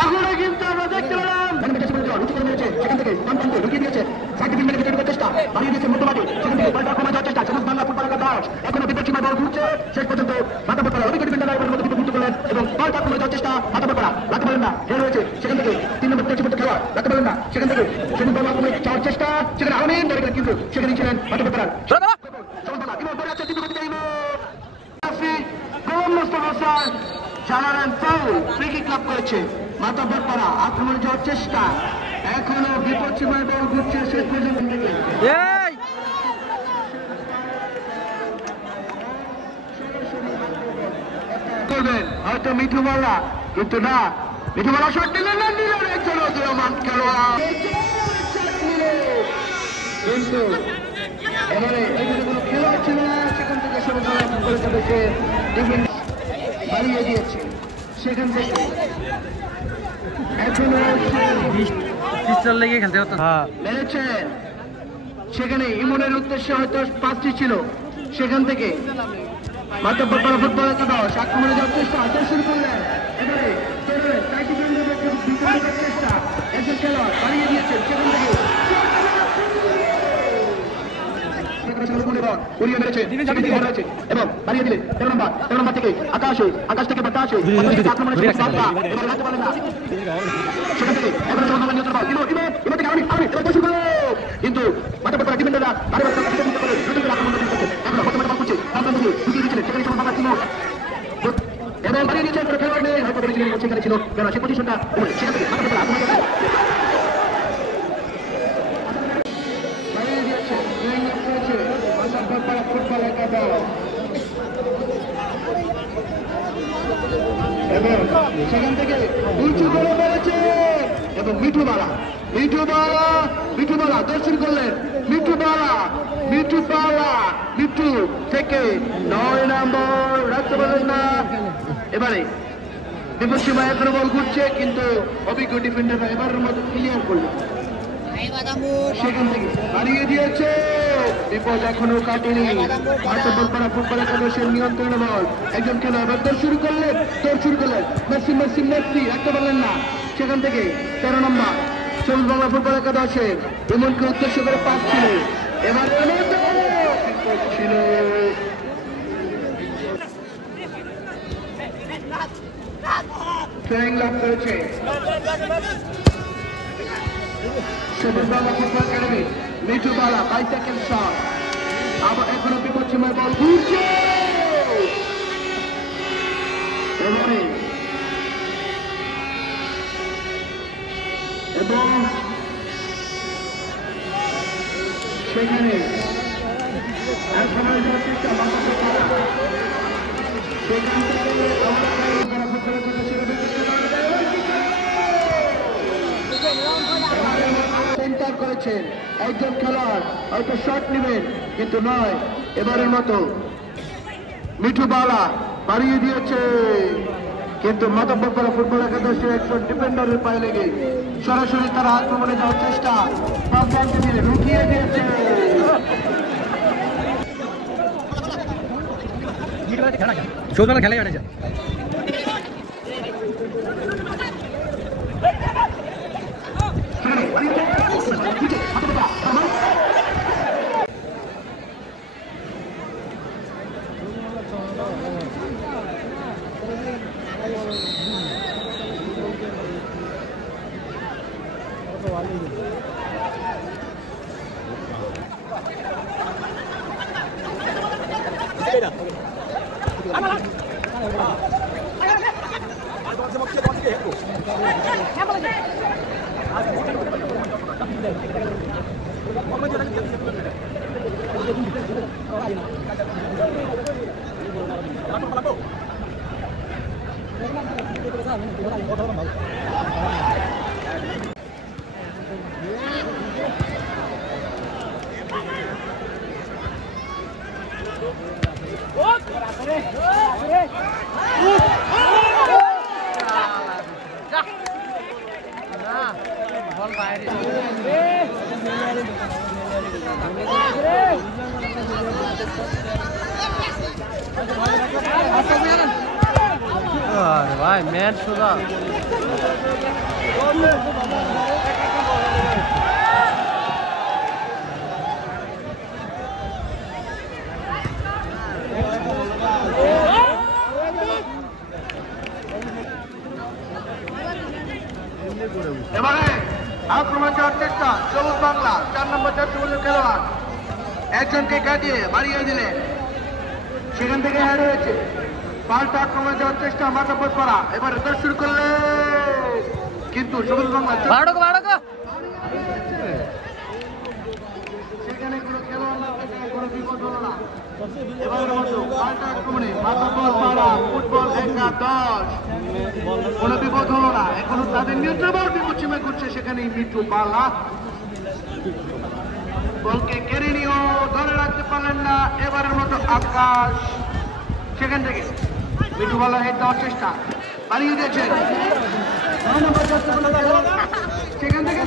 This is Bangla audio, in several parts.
এখনো কিন্তু আমরা দেখতে পেলাম সেখান থেকে ঢুকিয়ে দিয়েছে চেষ্টা বাড়িয়ে দিয়েছে মোটামুটি সেখান থেকে বলটা কমে যাওয়ার চেষ্টা সবুজ বাংলা ফুটবল একাদশ এখনো বিপক্ষীয় বল ঘুরছে শেষ পর্যন্ত মাথা পড়া অনেক ডিফেন্ডার মধ্যে ঘুরতে করলেন এবং বলটা কমে যাওয়ার চেষ্টা মাথা পড়া রাখতে পারেন না হেরে হয়েছে সেখান থেকে 3 নম্বর টেস্ট খেলোয়াড় রাখতে পারেন না সেখান থেকে সেখানে বল কমে যাওয়ার চেষ্টা সেখানে আমিন ধরে কিন্তু সেখানে ছিলেন মাথা পড়া জানালেন ফাউল ফ্রি কিক লাভ করেছে মাথা পড়া আক্রমণ যাওয়ার চেষ্টা এখনো বিপক্ষীয় বল ঘুরছে শেষ পর্যন্ত থেকে করবেন হয়তো মিঠুমালা কিন্তু না মিঠুমালা শট নিলেন না নিলেন একজন অধিরমান খেলোয়াড় কিন্তু এবারে এখানে কোনো খেলোয়াড় ছিল না সেখান থেকে শুরু করে বাড়িয়ে দিয়েছে সেখান থেকে এখনো লেগে খেলতে হতো মেরেছেন সেখানে ইমনের উদ্দেশ্যে হয়তো 5টি ছিল সেখান থেকে মাতব্বর পাড়া ফুটবল একাদশ আক্রমণে যাওয়ার চেষ্টা হাতে শুরু করলেন এবারে চেষ্টা একজন খেলোয়াড় বাড়িয়ে দিয়েছেন সেখান থেকে এবং বাড়িয়ে দিলেন 13 নম্বর থেকে আকাশ থেকে বাতাসে কিন্তু ডিফেন্ডাররা এবং বাড়িয়ে দিয়েছেন খেলোয়াড় নেই হয়তো সেখানে ছিল কেন সে পজিশনটা সেখান থেকে ফুটবল একাদশ এবং সেখান থেকে উঁচু করে মেরেছে এবং মিঠুবালা দর্শন করলেন মিঠু থেকে 9 নম্বর রাখতে পারলেন না এবারে বিপক্ষীয় এখনো বল ঘুরছে কিন্তু অভিজ্ঞ ডিফেন্ডাররা এবারের মতো ক্লিয়ার করলেন সেখান থেকে হারিয়ে দিয়েছে বিপদ এখনো কাটেনি ফুটবল একাদশের নিয়ন্ত্রণে বল একজন খেলোয়াড় দৌড় শুরু করলেন মেসি রাখতে পারলেন না সেখান থেকে 13 নম্বর সবুজ বাংলা ফুটবল একাদশের এমনকি উদ্দেশ্য করে পাস ছিল এবার ছিল ট্রেনিং লাভ করেছে Sabuj Bangla football academy Mithubala bicycle shot আবার এখনো বিপক্ষীয় বল ঘুরছে এবং সেখানে সেখান থেকে করেছেন একজন খেলোয়াড় হয়তো শট নেবেন কিন্তু নয় এবারের মতো মিঠুবালা বাড়িয়ে দিয়েছে কিন্তু মাতব্বর ফুটবল একাদশের একজন ডিফেন্ডারের পায়ে লেগে সরাসরি তারা আক্রমণে যাওয়ার চেষ্টা রুকিয়ে দিয়েছে খেলে বল বাইরে আরে ভাই ম্যাচ সোজা এবারে আক্রমণ করার চেষ্টা সবুজ বাংলা 4 নম্বর জাতীয় খেলোয়াড় একজনকে কাটিয়ে বাড়িয়ে দিলেন, সেখান থেকে হেড হয়েছে। পাল্টা আক্রমণ যাওয়ার চেষ্টা মাথাপথ পড়া, এবারে দৌড় শুরু করলে কিন্তু সবুজ বাংলা সেখানে কোনো খেলোয়াড় না থেকে কোনো বিপদ হলো না। এবারের মতো পাল্টা আক্রমণে মাথাপথ পড়া, ফুটবল 1-10 কোনো বিপদ হলো না। এখনো তাদের নিয়ন্ত্রণ পশ্চিমে ঘুরছে, সেখানেই মিঠু বালা বলকে কেড়ে নিয়েও ধরে রাখতে পারলেন না। এবারের মতো আকাশ সেখান থেকে মিঠু বালা হেড দেওয়ার চেষ্টা বাড়িয়ে দিয়েছেন, সেখান থেকে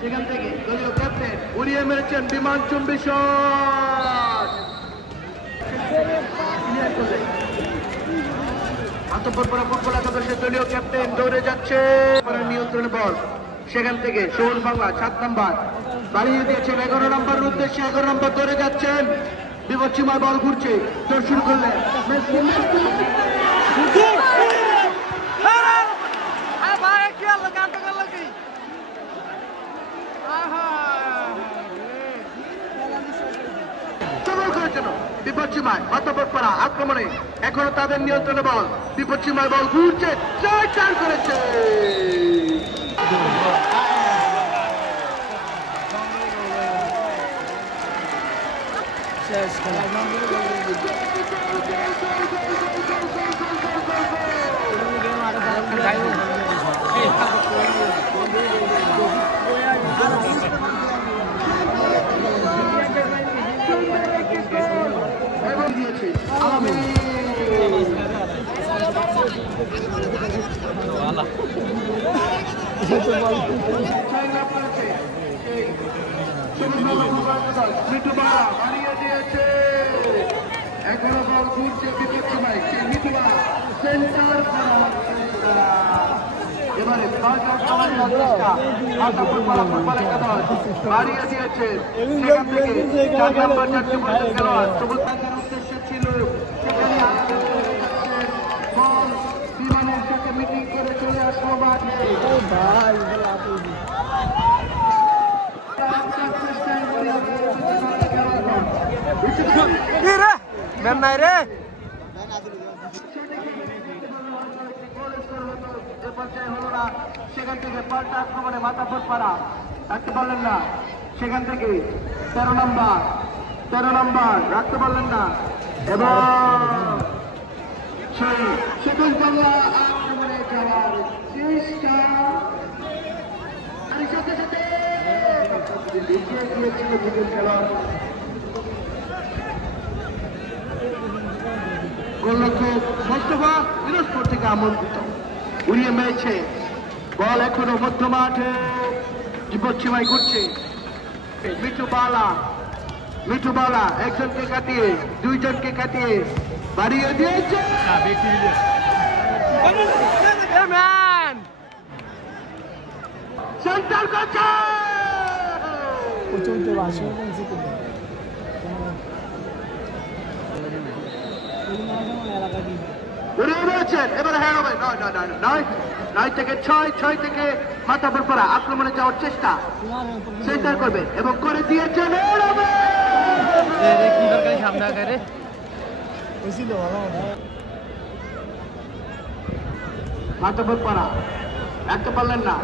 সেখান থেকে দলীয় ক্যাপ্টেন উড়িয়ে মেরেছেন বিমান চুম্বি শট। আত্মপরপরা ফুটবল একাদশের দলীয় ক্যাপ্টেন দৌড়ে যাচ্ছে, নিয়ন্ত্রণে বল, সেখান থেকে সবুজ বাংলা 7 নম্বর বাড়িয়ে দিয়েছেন 11 নম্বরের উদ্দেশ্যে। 11 নম্বর দৌড়ে যাচ্ছেন, বিপদসীমায় বল ঘুরছে, দৌড় শুরু করলেন বিপদসীমায় মাথাপথ পড়া আক্রমণে এখনো তাদের নিয়ন্ত্রণে বল, বিপদসীমায় বল ঘুরছে, চার করেছে। মিঠু বালা বাড়িয়ে দিয়েছে, এখনো বল ঘুরছে বিপদসীমায়, সেই মিঠু বালা সেন্টার এবারে বাড়িয়ে দিয়েছে, সেখান থেকে 4 নম্বর জাতীয় খেলোয়াড় সবুজ বাংলার উদ্দেশ্য ছিল, সেখানে বল বিমানের সাথে মিটিং করে চলে আসলো মাঠে। সেখান থেকে পাল্টা আক্রমণে মাথাপথ পাড়া রাখতে পারলেন না, সেখান থেকে 13 নম্বর রাখতে পারলেন না, এবং সেই সবুজ বাংলা আক্রমণে যাওয়ার চেষ্টা, সাথে সাথে লিখিয়ে দিয়েছিল বিপুল খেলোয়াড়। গোলরক্ষক মোস্তফা দিনাজপুর থেকে আমন্ত্রিত, উড়িয়ে মেরেছে বল, এখনো মধ্য মাঠে বিপদসীমায় ঘুরছে। মিঠু বালা একজনকে কাটিয়ে 2 জনকে কাটিয়ে বাড়িয়ে দিয়েছে, সেন্টার করছে, উড়িয়ে মেরেছেন। এবারে হ্যাঁ হবে 9 থেকে 6 থেকে মাথাপথ পড়া আক্রমণে যাওয়ার চেষ্টা, সেন্টার করবে এবং করে দিয়েছেন। কি দরকার সামনে আগে রে মাতাপুর পাড়া রাখতে পারলেন না,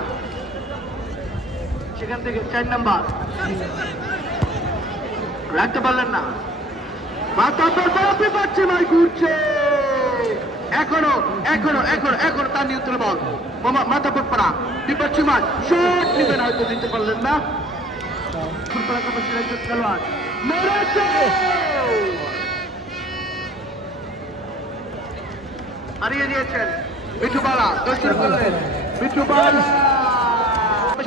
সেখান থেকে 4 নাম্বার রাখতে পারলেন না। মাতাপুর পাড়া বিপক্ষে মাই ঘুরছে, এখনো এখনো এখনো এখনো তার নিয়ন্ত্রণে বল। মাতাপুর পাড়া বিপক্ষে মাঠ শট নেবেন, হয়তো দিতে পারলেন না। ফুটবল কমিটির একজন খেলোয়াড় মেরেছে, হারিয়ে দিয়েছেন মিঠুবালা। দর্শন করলেন মিঠুবালা।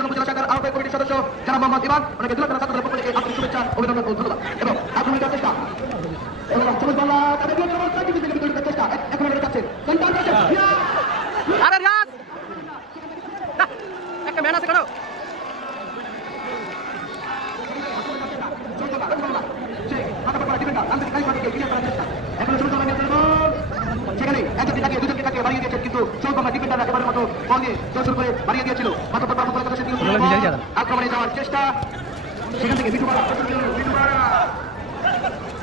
উপজেলা শাখার আহ্বায়ক কমিটির সদস্য জনাব মোহাম্মদ ইমান, ওনাকে জেলা ছাত্রদের পক্ষ থেকে আন্তরিক শুভেচ্ছা অভিনন্দন ও ধন্যবাদ। এবং আক্রমণ করার চেষ্টা এবং সবুজ বাংলা তাদের চেষ্টা এখন আমরা যাচ্ছেন সন্তান আরে রাজ একটা ম্যান আছে কেন? সেখানে একজনকে তাকিয়ে দুজনকে তাকিয়ে বাড়িয়ে দিয়েছেন, কিন্তু সৌগম্যা ডিফেন্ডার একেবারে মতো বল নিয়ে জোর করে বাড়িয়ে দিয়েছিল। আক্রমণে যাওয়ার চেষ্টা, সেখান থেকে মিঠুবালা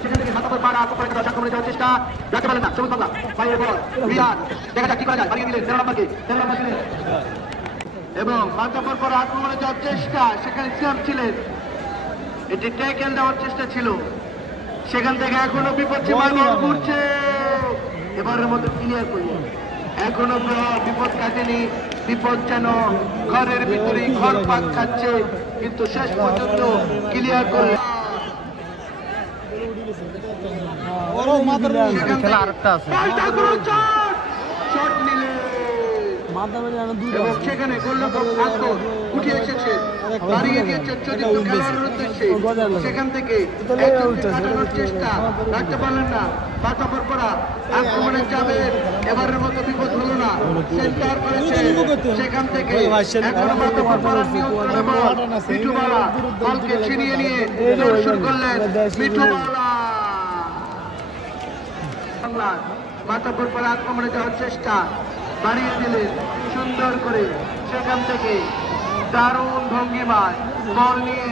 সেখান থেকে মাতাপুর পাড়া আক্রমণে যাওয়ার চেষ্টা, রাখতে পারেন না সবুজ বাংলা। বাইরের বল রিয়াদ, দেখা যাক কি করা যায়, বাড়িয়ে দিলেন 13 নম্বরকে, 13 নম্বর ছিলেন এবং মাতাপুর পাড়া আক্রমণে যাওয়ার চেষ্টা, সেখানে সিয়াম ছিলেন, এটি ট্যাকেল দেওয়ার চেষ্টা ছিল। সেখান থেকে এখনো বিপদসীমায় বল ঘুরছে, এবারের মতো ক্লিয়ার করি। এখনো বিপদ কাটেনি, বিপদ যেন ঘরের ভিতরে ঘর পাক খাচ্ছে, কিন্তু শেষ পর্যন্ত ক্লিয়ার করে। খেলা আরেকটা আছে। শট নিলে এবং সেখানে গোলরক্ষক আকবর উঠে এসেছে, দাঁড়িয়ে দিয়েছেন চতুর্থ খেলোয়াড়ের উদ্দেশ্যে। সেখান থেকে একজনকে কাটানোর চেষ্টা, রাখতে পারলেন না। মাতাপুর পাড়া আক্রমণে যাবে, এবারের মতো বিপদ হলো না, সেন্টার করেছে। সেখান থেকে এখন মাতাপুর পাড়ার নিয়ন্ত্রণে বল মিঠুবালা, বলকে ছিনিয়ে নিয়ে শুরু করলেন মিঠুবালা। মাতাপুর পাড়া আক্রমণে যাওয়ার চেষ্টা, বাড়িয়ে দিলেন সুন্দর করে। সেখান থেকে দারুণ ভঙ্গিমায় বল নিয়ে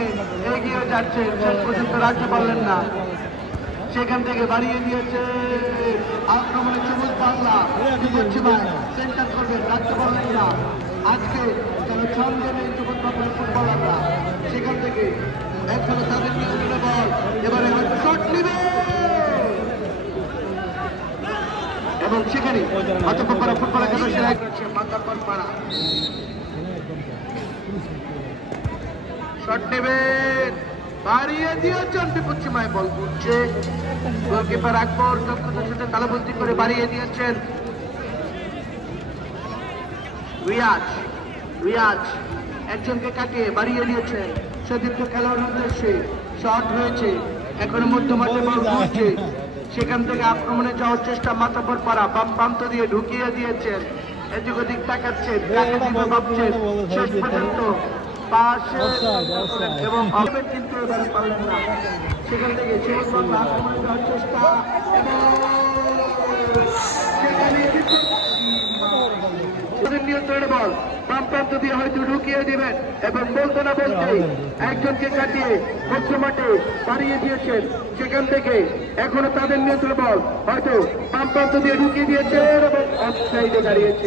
এগিয়ে যাচ্ছেন, শেষ পর্যন্ত রাখতে পারলেন না। সেখান থেকে বাড়িয়ে দিয়েছে আক্রমণে সবুজ বাংলা, পশ্চিমায় সেন্টার করবেন, রাখতে পারলেন না। আজকে যারা ছন্দে নেই সবুজ বাংলার ফুটবলাররা, সেখান থেকে এখনো তাদের নিয়ন্ত্রণে বল, এবারে হয়তো শট নিবে এবং সেখানে মাতাপুর পাড়া ফুটবল একাদশ সেলাই করছে। মাতাপুর পাড়া শট নেবেন, বাড়িয়ে দিয়েছেন, বিপক্ষীমায় বল ঘুরছে। গোলকিপার আকবর দক্ষতার সাথে তালাবন্দি করে বাড়িয়ে দিয়েছেন। রিয়াজ একজনকে কাটিয়ে বাড়িয়ে দিয়েছেন সতীর্থ খেলোয়াড়ের উদ্দেশ্যে। শট হয়েছে, এখনো মধ্যমাঠে বল ঘুরছে। সেখান থেকে আক্রমণে যাওয়ার চেষ্টা, মাতাপুর পাড়া বাম প্রান্ত দিয়ে ঢুকিয়ে দিয়েছেন, এদিক ওদিক তাকাচ্ছেন, কাকে দিবে ভাবছেন, শেষ পর্যন্ত পাশে এবং কিন্তু এবারে পারলেন না। সেখান থেকে সবুজ বাংলা আক্রমণে যাওয়ার চেষ্টা এবং নিয়ন্ত্রণে বল বাম প্রান্ত দিয়ে হয়তো ঢুকিয়ে দিবেন এবং বলতে না বলতে একজনকে কাটিয়ে মধ্যমাঠে বাড়িয়ে দিয়েছেন। সেখান থেকে এখনো তাদের নিয়ন্ত্রণে বল হয়তো বাম প্রান্ত দিয়ে ঢুকিয়ে দিয়েছেন এবং অফসাইডে দাঁড়িয়েছিলেন।